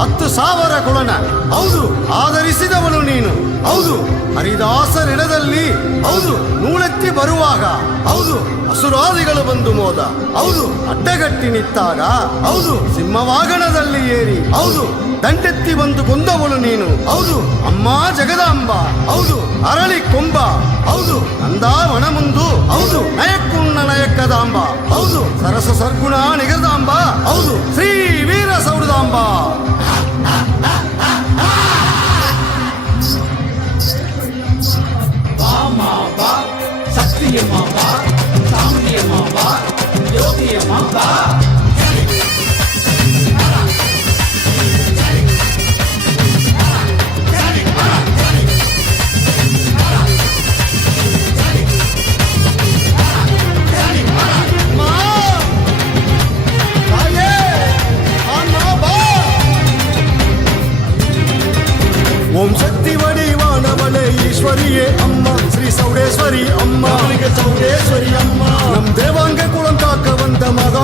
ಹತ್ತು ಸಾವಿರ ಕೊಳನ ಹೌದು, ಆಧರಿಸಿದವನು ನೀನು. ಹೌದು ಹರಿದಾಸರಿಡದಲ್ಲಿ ಹೌದು ನೂಳೆತ್ತಿ ಬರುವಾಗ. ಹೌದು, ಅಸುರಾದಿಗಳು ಬಂದು ಮೋದ. ಹೌದು, ಅಡ್ಡಗಟ್ಟಿ ನಿಂತಾಗ. ಹೌದು, ಸಿಂಹವಾಗಣದಲ್ಲಿ ಏರಿ. ಹೌದು, ದಂಡೆತ್ತಿ ಬಂದು ಕೊಂದವಳು ನೀನು. ಹೌದು, ಅಮ್ಮ ಜಗದಾಂಬ. ಹೌದು, ಅರಳಿ ಕೊಂಬ. ಹೌದು ನಂದಾವಣ ಮುಂದು. ಹೌದು ನಯಕ್ಕುಣ್ಣ ನಯಕ್ಕದಾಂಬ. ಹೌದು, ಸರಸ ಸರ್ಗುಣ ನಿಗದಾಂಬ. ಹೌದು, ಶ್ರೀ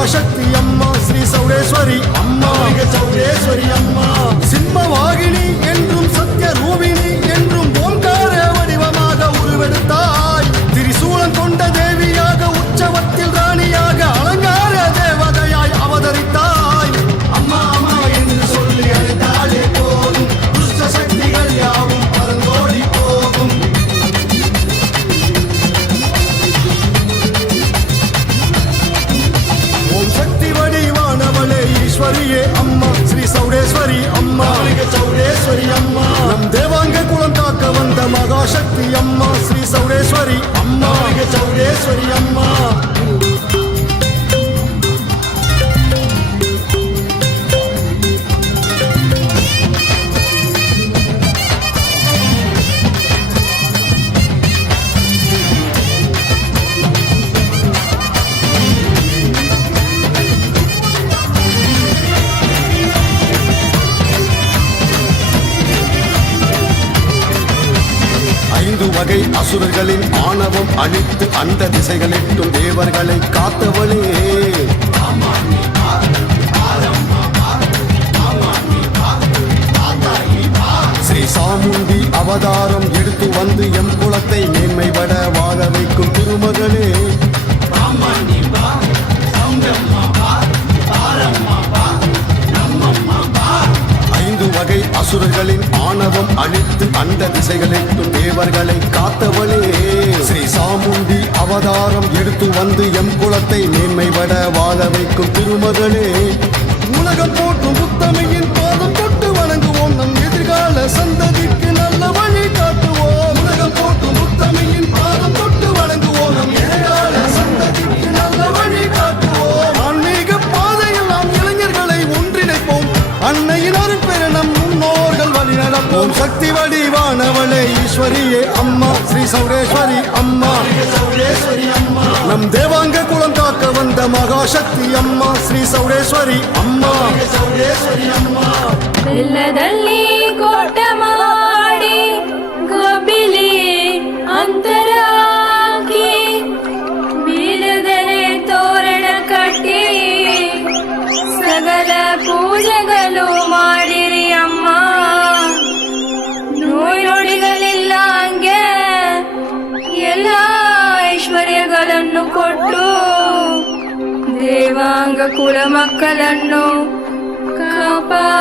வந்த மகாசக்தி அம்மா ஸ்ரீ சௌடேஸ்வரி அம்மா அம்மா. வகை அசுரர்களின் ஆணவம் அழித்து அந்த திசைகளிட்டும் தேவர்களை காத்தவளே. ஸ்ரீ சாமுண்டி அவதாரம் எடுத்து வந்து எம் குலத்தை மேன்மைபட வாழ வைக்கும் அசுரர்களின் ஆணவம் அழித்து அந்த திசைகளிட்டும் தேவர்களை காத்தவளே. ஸ்ரீ சாமுண்டி அவதாரம் எடுத்து வந்து எம் குலத்தை மேன்மைபட வாழ வைக்கும் திருமகளே. உலகம் போற்றும் புத்தமையின் பாதம் தொட்டு வணங்குவோம் நம் எதிர்கால சந்ததிக்கு. சக்தி ஈஸ்வரியே அம்மா. ஸ்ரீ சௌரேஸ்வரி அம்மா. சௌடேஸ்வரி அம்மா நம் தேவாங்க குலம் காக்க வந்த மகாசக்தி அம்மா. ஸ்ரீ சௌரேஸ்வரி அம்மா. சௌரேஸ்வரி அம்மா ದೇವಾಂಗ ಕುಲ ಮಕ್ಕಳನ್ನು ಕಾಪಾಡಬೇಕಮ್ಮ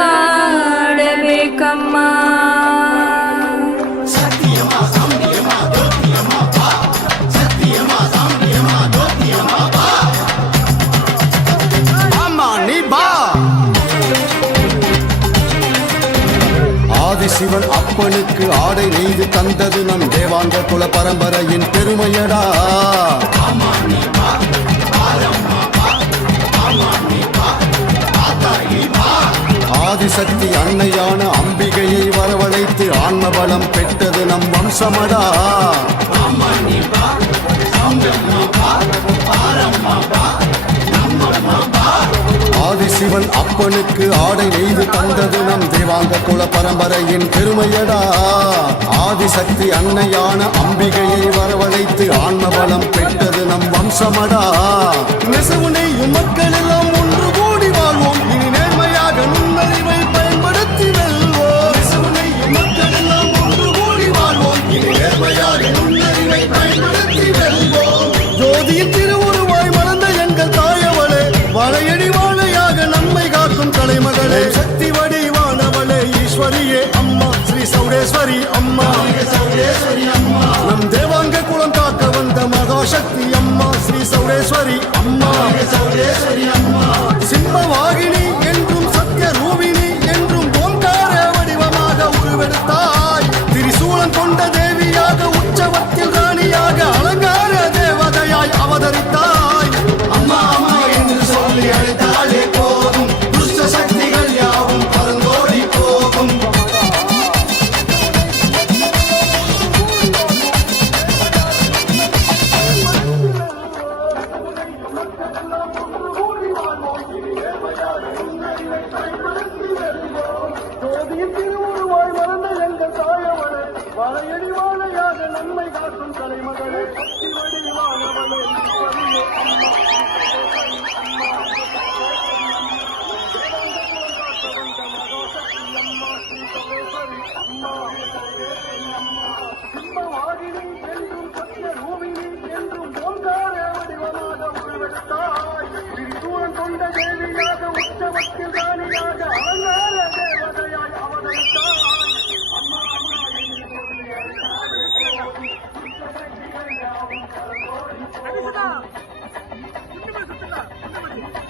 அம்மா நீ பா ஆதிசிவன் அப்பனுக்கு ஆடை நெய்து தந்தது நம் தேவாங்க குல பரம்பரையின் பெருமையடா ஆதிசக்தி அன்னையான அம்பிகையை வரவழைத்து ஆன்மபலம் பெற்றது நம் வம்சமடா. ஆதிசிவன் அப்பனுக்கு ஆடை நெய்து தந்தது நம் தேவாங்க குல பரம்பரையின் பெருமையடா. ஆதிசக்தி அன்னையான அம்பிகையை வரவழைத்து ஆன்மபலம் பெற்றது நம் வம்சமடா. நெசவுனை நெய்யும் மக்கள் எல்லாம் தலையடி வாழையாக நம்மை காக்கும் தலைமகளே சக்தி வடிவானவளே ஈஸ்வரியே அம்மா. ஸ்ரீ சௌடேஸ்வரி அம்மா. நம் தேவாங்க குளம் காக்க வந்த மகாசக்தி அம்மா. ஸ்ரீ சௌடேஸ்வரி அம்மா. சௌடேஸ்வரி 알겠습니다. 손님을 줬습니다. 손님을 줬습니다.